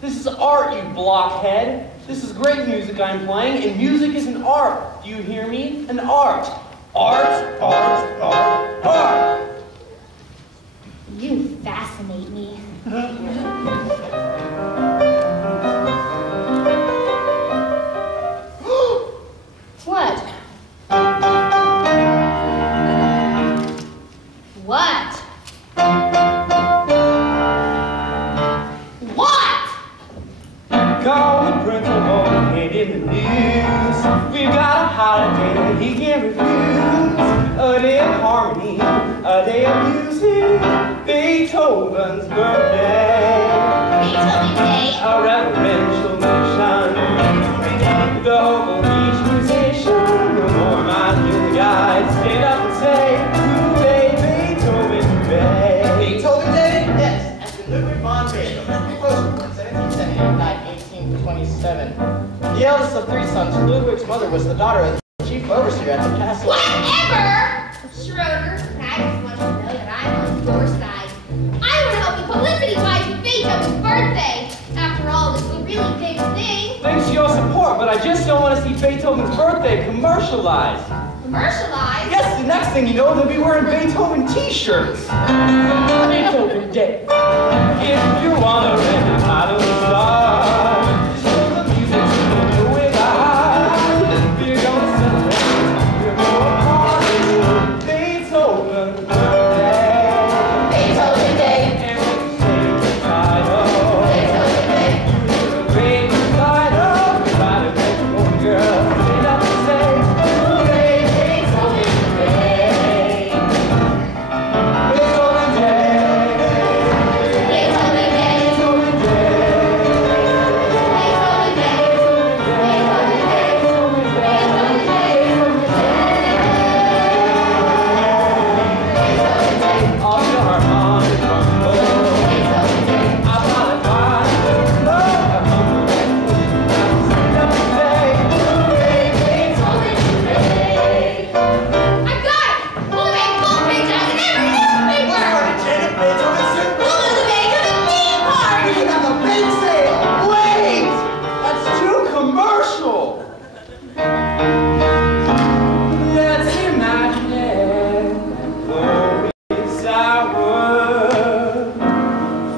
This is art, you blockhead. This is great music I'm playing, and music is an art. Do you hear me? An art. Art, art, art, art. You fascinate me. What? What? What? Call the principal and in the news. We've got a holiday he can't refuse. A day of harmony, a day of music. Beethoven's birthday. Beethoven Day. A reverential mission. The hope of each musician. No more minds in the guides. Stand up and say, hooray, Beethoven Day. Beethoven Day? Yes, after Ludwig von Beethoven, composer born 1770, died 1827. The eldest of three sons, Ludwig's mother was the daughter of the chief overseer at the castle. Whatever! Schroeder, I just want you to know that I'm on your side. I want to help the publicity-wise with Beethoven's birthday. After all, this is a really big thing. Thanks to your support, but I just don't want to see Beethoven's birthday commercialized. Commercialized? Yes, the next thing you know, they'll be wearing Beethoven t-shirts. Beethoven Day. If you want to rent a title star, show the music to the way high. We're gonna celebrate, we're gonna party. Beethoven's birthday. Beethoven Day. And when you say the title, Beethoven Day. you hear a great recital. Try to make your own girl stand up and say, hooray, Beethoven Day. Beethoven Day. Beethoven Day. Beethoven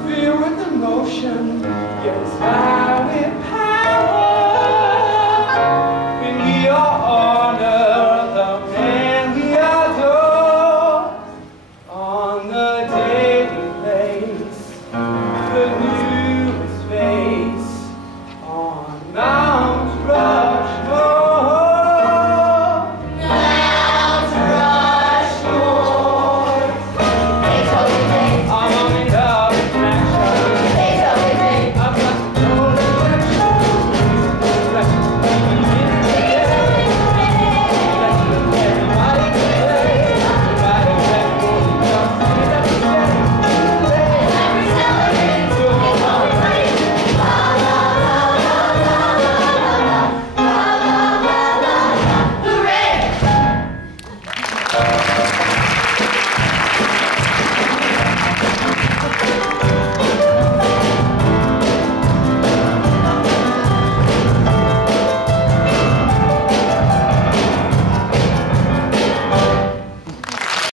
Filled with emotion, yes,